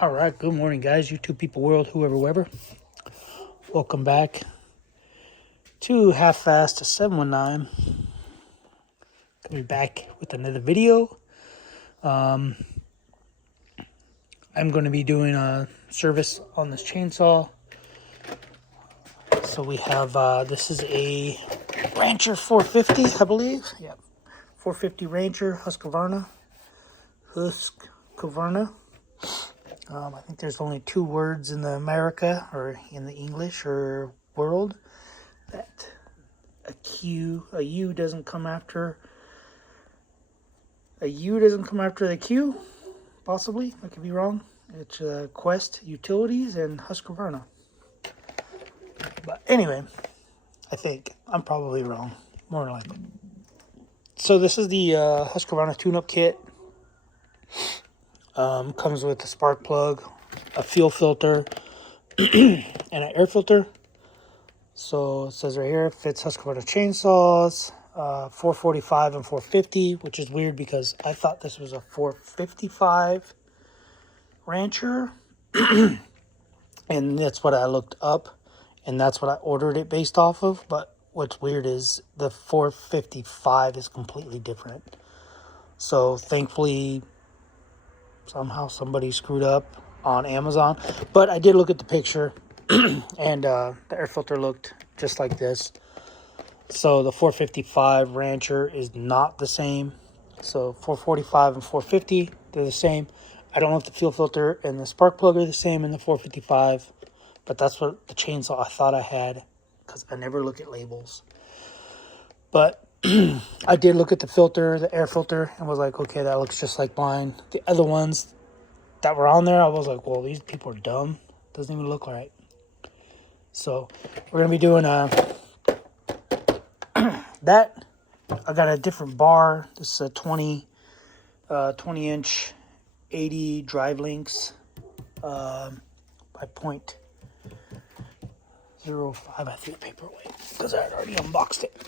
All right, good morning, guys. YouTube people, world, whoever. Welcome back to Half Fast 719. Coming back with another video. I'm going to be doing a service on this chainsaw. So we have this is a Rancher 450, I believe. Yeah, 450 Rancher Husqvarna. I think there's only two words in the America or in the English or world that a U doesn't come after the Q. Possibly, I could be wrong. It's Quest Utilities and Husqvarna. But anyway, I think I'm probably wrong, more than likely. So this is the Husqvarna tune-up kit. Comes with a spark plug, a fuel filter, and an air filter. So it says right here, it fits Husqvarna chainsaws, 445 and 450, which is weird because I thought this was a 455 Rancher. And that's what I looked up, and that's what I ordered it based off of. But what's weird is the 455 is completely different. So thankfully, somehow somebody screwed up on Amazon. But I did look at the picture, and the air filter looked just like this. So the 455 Rancher is not the same. So 445 and 450, they're the same. I don't know if the fuel filter and the spark plug are the same in the 455, but that's what the chainsaw I thought I had, because I never look at labels. But I did look at the filter, the air filter, and was like, okay, that looks just like mine. The other ones that were on there, I was like, well, these people are dumb. Doesn't even look right. So we're going to be doing that. I got a different bar. This is a 20-inch 80 drive links by 0.05. I threw the paperweight because I had already unboxed it.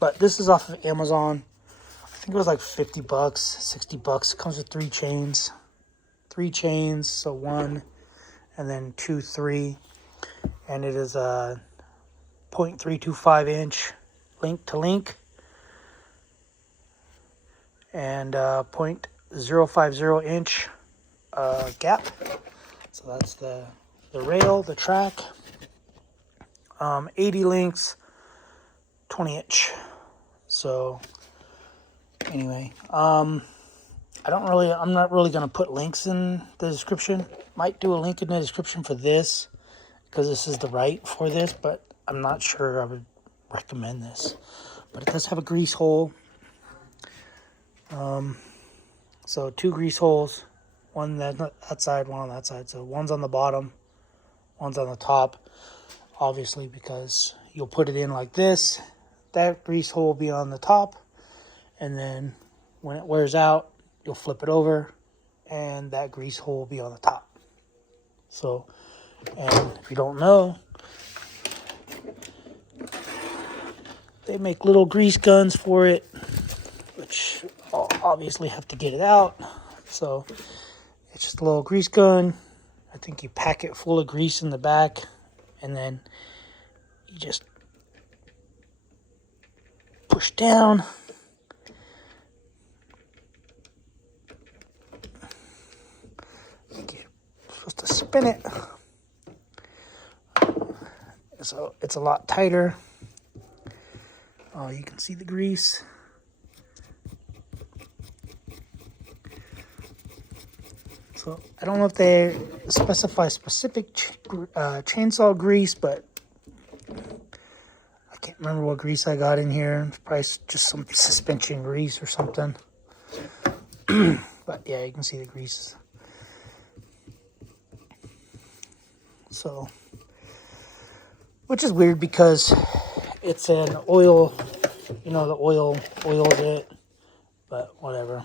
But this is off of Amazon. I think it was like $50, $60. It comes with three chains, so one, and then 2, 3, and it is a 0.325 inch link to link, and 0.050 inch gap. So that's the rail, the track. 80 links, 20 inch. So anyway, I'm not really going to put links in the description. Might do a link in the description for this, because this is the right for this, but I'm not sure I would recommend this. But it does have a grease hole. So 2 grease holes, one that side, one on that side. So one's on the bottom, one's on the top, obviously, because you'll put it in like this. That grease hole will be on the top, and then when it wears out, you'll flip it over, and that grease hole will be on the top. So, and if you don't know, they make little grease guns for it, which I'll obviously have to get it out. So it's just a little grease gun. I think you pack it full of grease in the back, and then you just push down. You're supposed to spin it. So it's a lot tighter. Oh, you can see the grease. So I don't know if they specify specific chainsaw grease, but I can't remember what grease I got in here. It's probably just some suspension grease or something. But yeah, you can see the grease. So, which is weird because it's an oil, the oil oils it, but whatever.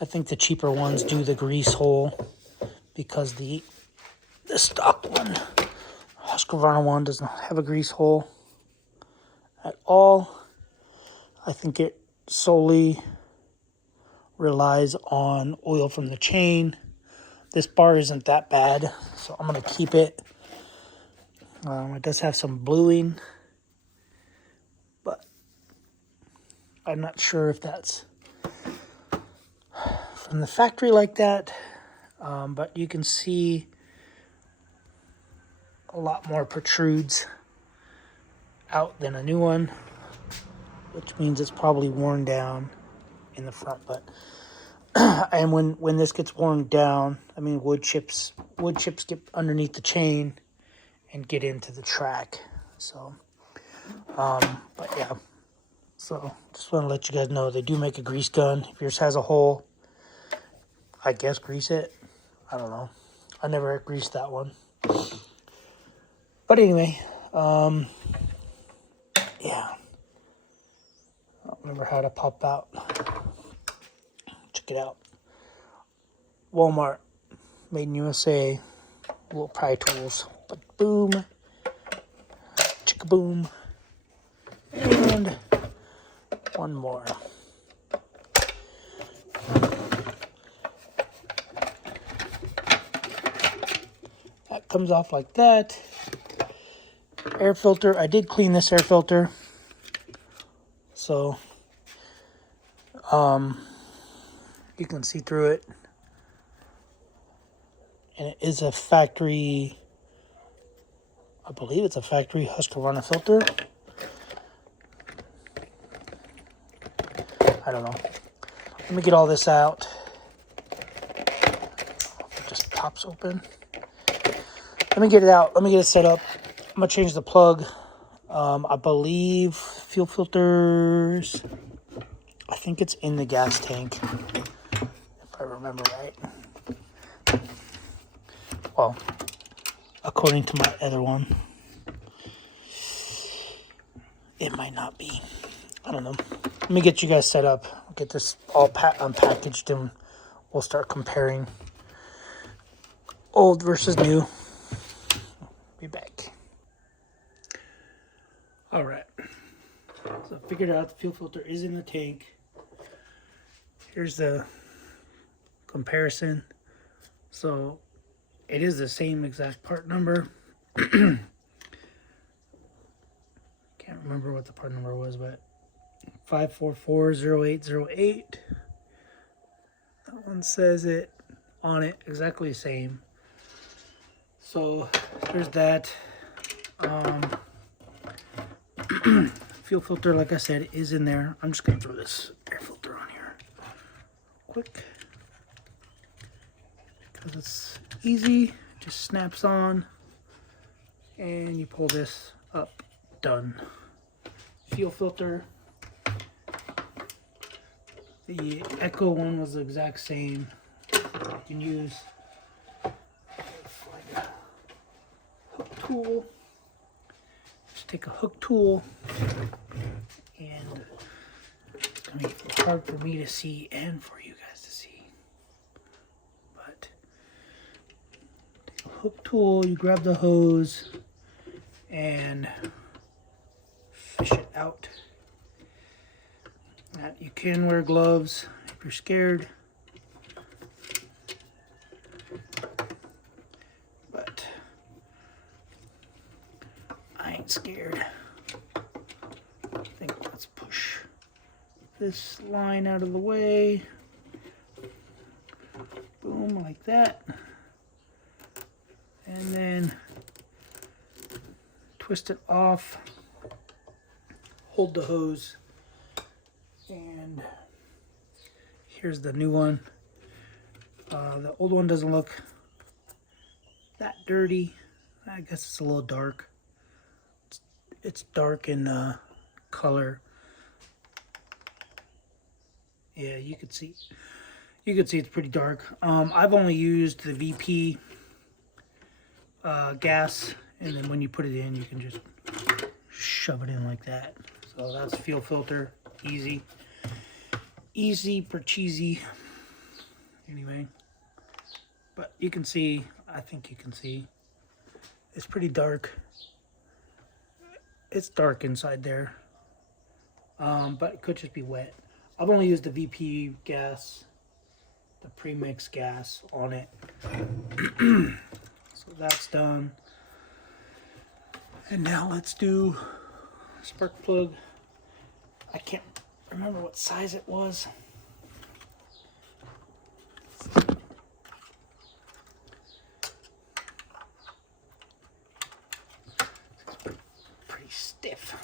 I think the cheaper ones do the grease hole, because the stock one, Husqvarna one, does not have a grease hole at all. I think it solely relies on oil from the chain. This bar isn't that bad, so I'm going to keep it. It does have some bluing, but I'm not sure if that's from the factory like that. But you can see a lot more protrudes out than a new one, which means it's probably worn down in the front. But and when this gets worn down, I mean wood chips get underneath the chain and get into the track. So but yeah, so just want to let you guys know they do make a grease gun. If yours has a hole, I guess grease it. I don't know, I never greased that one. But anyway, yeah, I don't remember how to pop out. Check it out. Walmart, made in USA, little pry tools. But boom, chicka boom, and one more. That comes off like that. Air filter, I did clean this air filter, so you can see through it, and it is a factory, I believe it's a factory Husqvarna filter. I don't know. Let me get all this out. It just pops open. Let me get it out. Let me get it set up. I'm going to change the plug. I believe fuel filters, I think it's in the gas tank, if I remember right. Well, according to my other one, it might not be. I don't know. Let me get you guys set up. I'll get this all unpackaged and we'll start comparing old versus new. Be back. All right. So I figured out the fuel filter is in the tank. Here's the comparison. So it is the same exact part number. Can't remember what the part number was, but 5440808. That one says it on it exactly the same. So there's that. Fuel filter, like I said, is in there. I'm just gonna throw this air filter on here quick because it's easy. Just snaps on and you pull this up. Done. Fuel filter. The Echo one was the exact same. You can use like a hook tool. Just take a hook tool, and it's gonna be hard for me to see and for you guys to see. But take a hook tool, you grab the hose and fish it out. Now, you can wear gloves if you're scared, but I ain't scared. I think let's push this line out of the way. Boom, like that. And then twist it off. Hold the hose. And here's the new one. The old one doesn't look that dirty. I guess it's a little dark. It's dark in color. Yeah, you could see. You can see it's pretty dark. I've only used the VP gas, and then when you put it in, you can just shove it in like that. So that's fuel filter. Easy per cheesy. Anyway, but you can see, I think you can see, it's pretty dark. It's dark inside there, but it could just be wet. I've only used the VP gas, the premix gas on it. So that's done. And now let's do spark plug. I can't remember what size it was. Pretty stiff.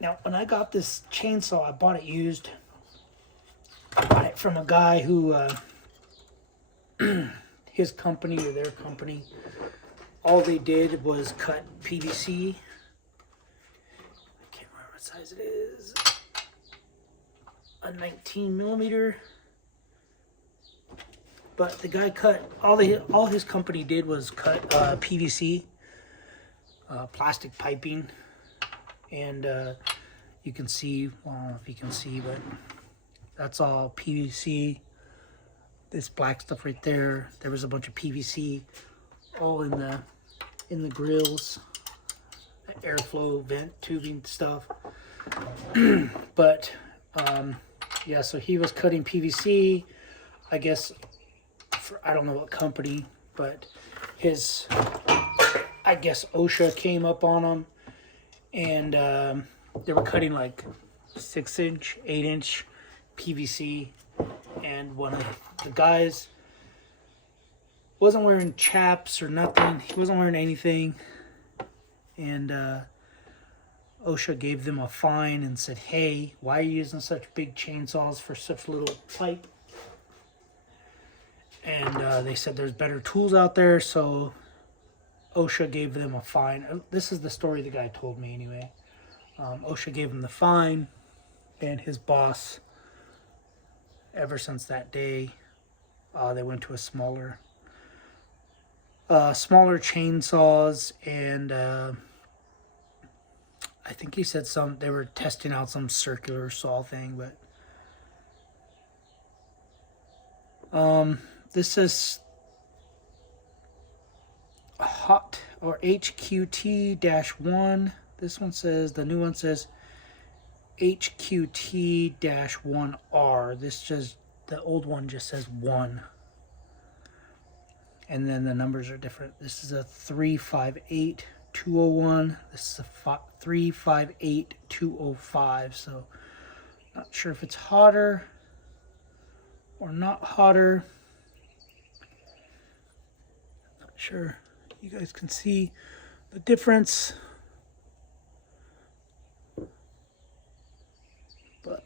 Now, when I got this chainsaw, I bought it used. I bought it from a guy who, his company or their company, all they did was cut PVC. I can't remember what size it is. A 19 millimeter. But the guy cut, all his company did was cut PVC, plastic piping. And you can see, well, I don't know if you can see, but that's all PVC. This black stuff right there, there was a bunch of PVC all in the grills, airflow vent tubing stuff. But yeah, so he was cutting PVC, I guess, for I don't know what company, but his, I guess OSHA came up on him, and they were cutting like 6-inch, 8-inch PVC, and one of the guys wasn't wearing chaps or nothing. He wasn't wearing anything, and OSHA gave them a fine and said, "Hey, why are you using such big chainsaws for such little pipe?" And they said there's better tools out there, so OSHA gave them a fine. This is the story the guy told me anyway. OSHA gave him the fine, and his boss, ever since that day, they went to a smaller chainsaws, and I think he said they were testing out some circular saw thing, but this says hot or HQT-1. This one says, the new one says HQT-1R. This just, the old one just says 1. And then the numbers are different. This is a 358-201. This is a 358-205. So not sure if it's hotter or not hotter. Not sure. You guys can see the difference. But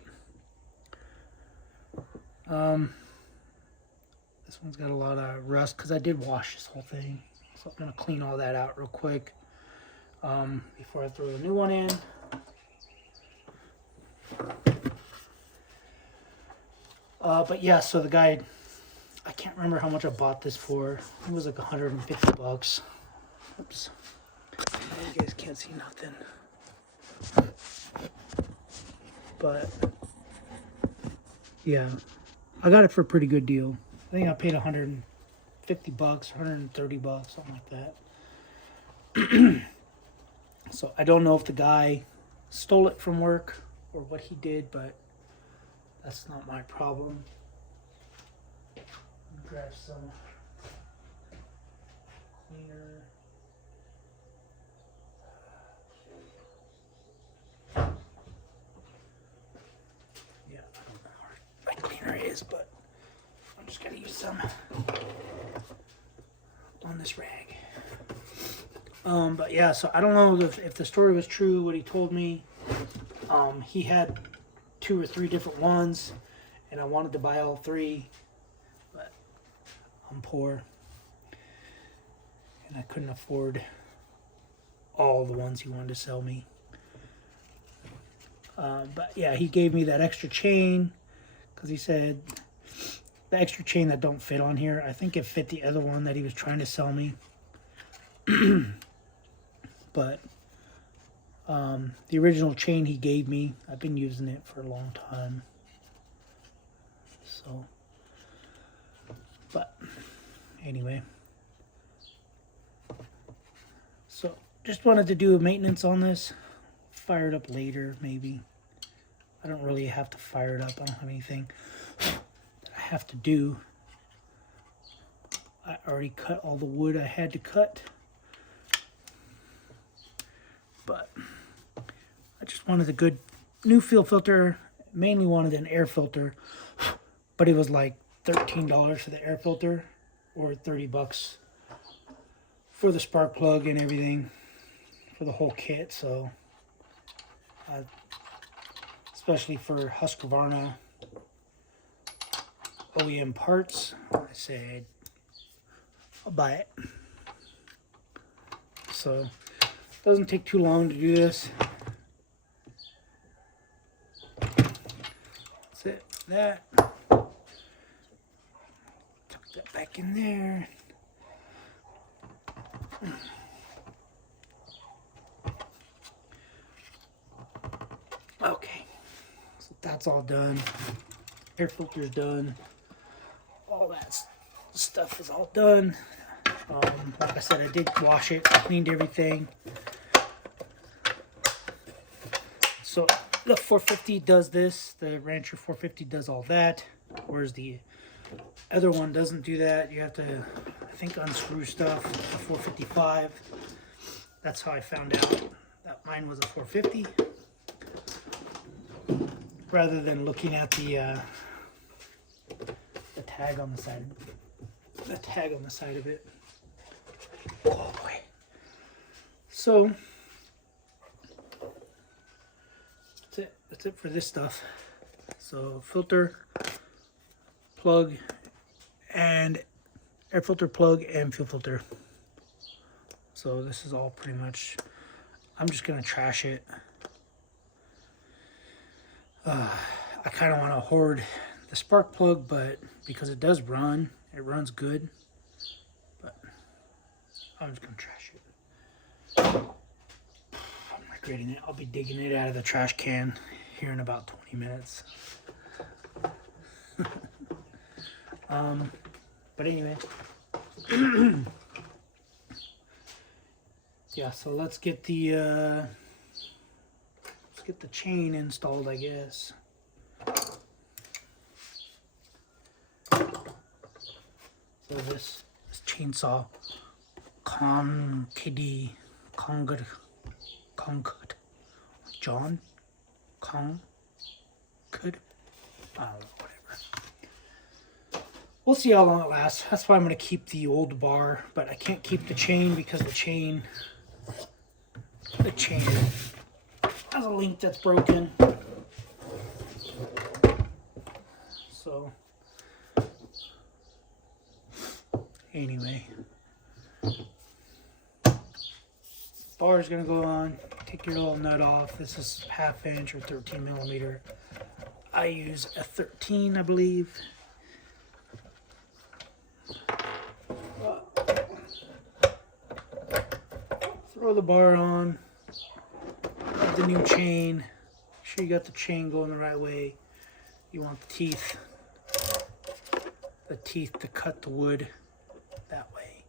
this one's got a lot of rust because I did wash this whole thing. So I'm gonna clean all that out real quick before I throw the new one in. But yeah, so the guy, I can't remember how much I bought this for. It was like 150 bucks. Oops. You guys can't see nothing. But yeah, I got it for a pretty good deal. I think I paid 150 bucks, 130 bucks, something like that. So I don't know if the guy stole it from work or what he did, but that's not my problem. Grab some cleaner. Yeah, I don't know where my cleaner is, but I'm just gonna use some on this rag. But yeah, so I don't know if the story was true, what he told me. He had 2 or 3 different ones, and I wanted to buy all 3, but I'm poor, and I couldn't afford all the ones he wanted to sell me. But yeah, he gave me that extra chain, because he said the extra chain that don't fit on here, I think it fit the other one that he was trying to sell me. But the original chain he gave me, I've been using it for a long time. So, but anyway, so just wanted to do a maintenance on this. Fire it up later, maybe. I don't really have to fire it up. I don't have anything that I have to do I already cut all the wood I had to cut. But I just wanted a good new fuel filter. Mainly wanted an air filter. But it was like $13 for the air filter. Or 30 bucks for the spark plug and everything. For the whole kit. So, especially for Husqvarna OEM parts, I said I'll buy it. So it doesn't take too long to do this. That's it. That. Tuck that back in there. Okay. So that's all done. Air filter's done. All that stuff is all done. Like I said, I did wash it, cleaned everything. So the 450 does this. The Rancher 450 does all that. Whereas the other one doesn't do that. You have to, I think, unscrew stuff. The 455. That's how I found out that mine was a 450. Rather than looking at the tag on the side. The tag on the side of it. Oh boy. So that's it. That's it for this stuff. So filter, plug, and air filter, plug, and fuel filter. So this is all pretty much. I'm just gonna trash it. I kind of want to hoard the spark plug, but because it does run, it runs good. But I'm just gonna trash it. I'm regretting it. I'll be digging it out of the trash can here in about 20 minutes. But anyway, yeah. So let's get the chain installed, I guess. So this chainsaw, Concord, John, Concord, I don't know, whatever. We'll see how long it lasts. That's why I'm going to keep the old bar, but I can't keep the chain because the chain has a link that's broken. So anyway, bar is gonna go on. Take your little nut off. This is 1/2 inch or 13 millimeter. I use a 13, I believe. Throw the bar on. Have the new chain. Make sure you got the chain going the right way. You want the teeth to cut the wood that way.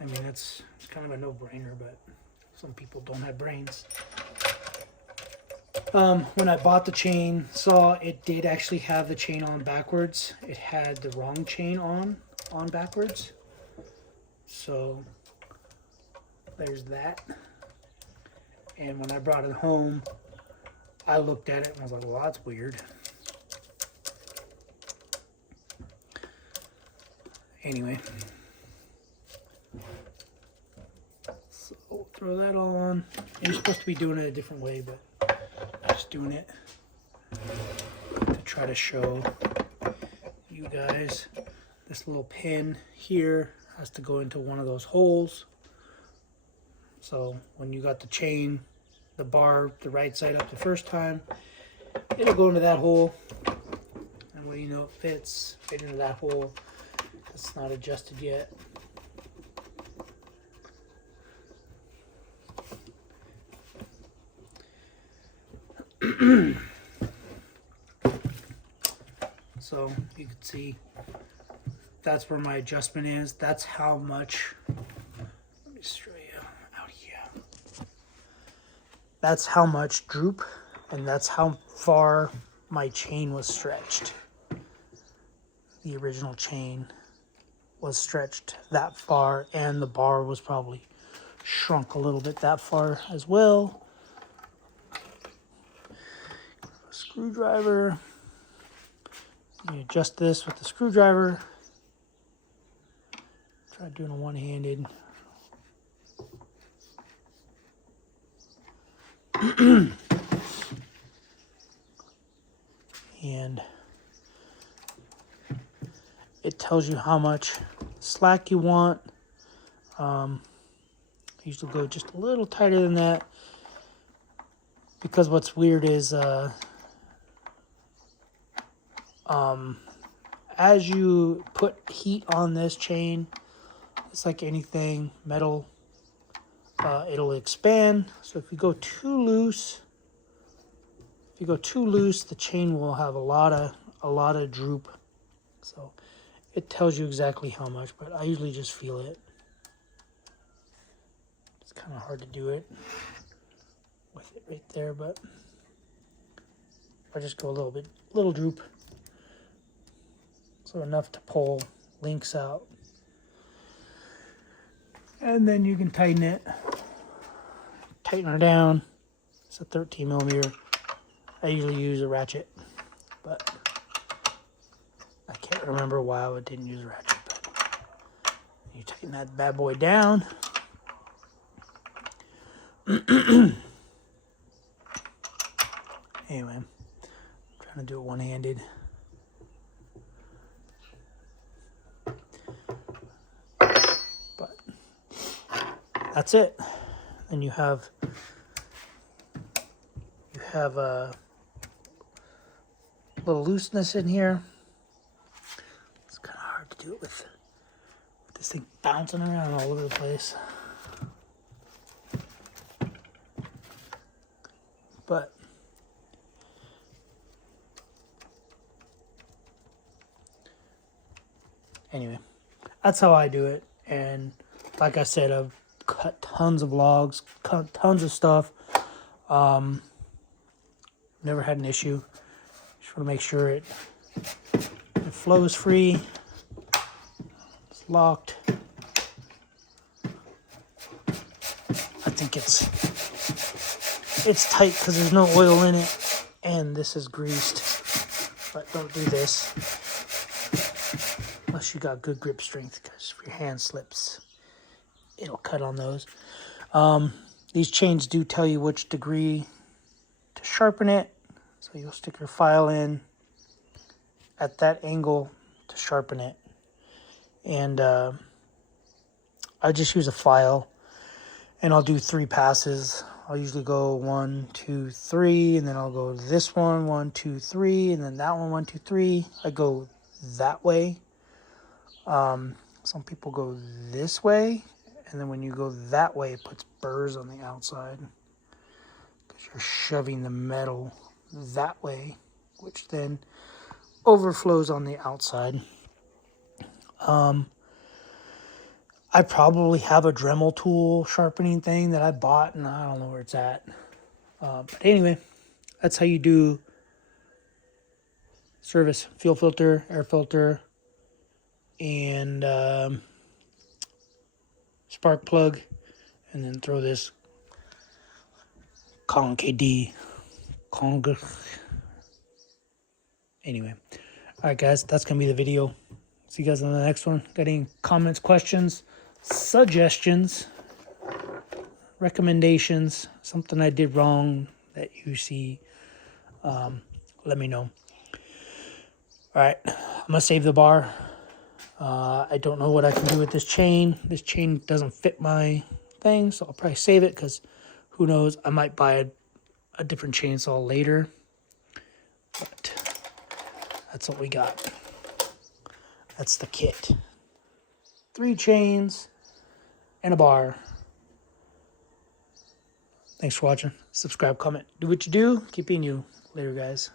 I mean, it's kind of a no-brainer, but some people don't have brains. When I bought the chainsaw, it did actually have the chain on backwards. It had the wrong chain on backwards. So there's that. And when I brought it home, I looked at it and I was like, well, that's weird. Anyway, so throw that all on. And you're supposed to be doing it a different way, but I'm just doing it to try to show you guys. This little pin here has to go into one of those holes. So when you got the chain, the bar, the right side up the first time, it'll go into that hole. And when you know it fits right into that hole, it's not adjusted yet. So you can see that's where my adjustment is. That's how much. Let me show you out here. That's how much droop, and that's how far my chain was stretched. The original chain was stretched that far, and the bar was probably shrunk a little bit that far as well. Screwdriver. You adjust this with the screwdriver. Try doing a one-handed. And it tells you how much slack you want. I usually go just a little tighter than that, because what's weird is as you put heat on this chain, it's like anything metal, it'll expand. So if you go too loose, the chain will have a lot of droop. So it tells you exactly how much, but I usually just feel it. It's kind of hard to do it with it right there, but I just go a little droop. So enough to pull links out. And then you can tighten it. Tighten her down. It's a 13 millimeter. I usually use a ratchet, but I can't remember why I didn't use a ratchet. But you tighten that bad boy down. Anyway, I'm trying to do it one-handed. But that's it. And you have a little looseness in here. It's kind of hard to do it with this thing bouncing around all over the place. But anyway, that's how I do it. And like I said, I've cut tons of logs, cut tons of stuff. Never had an issue. Just want to make sure it flows free. It's locked. I think it's tight because there's no oil in it, and this is greased. But don't do this unless you got good grip strength, because if your hand slips, it'll cut on those. These chains do tell you which degree to sharpen it. So you'll stick your file in at that angle to sharpen it. And I just use a file, and I'll do 3 passes. I'll usually go 1, 2, 3, and then I'll go this one, 1, 2, 3, and then that one, 1, 2, 3. I go that way. Some people go this way, and then when you go that way, it puts burrs on the outside because you're shoving the metal that way, which then overflows on the outside. I probably have a Dremel tool sharpening thing that I bought, and I don't know where it's at. But anyway, that's how you do service fuel filter, air filter, and spark plug, and then throw this Kong KD. Anyway, all right, guys, that's gonna be the video. See you guys on the next one. Got any comments, questions, suggestions, recommendations, something I did wrong that you see, let me know. All right, I'm gonna save the bar. I don't know what I can do with this chain. This chain doesn't fit my thing, so I'll probably save it, because who knows, I might buy a different chainsaw later. But that's what we got. That's the kit. 3 chains and a bar. Thanks for watching. Subscribe, comment, do what you do. Keep being you. Later, guys.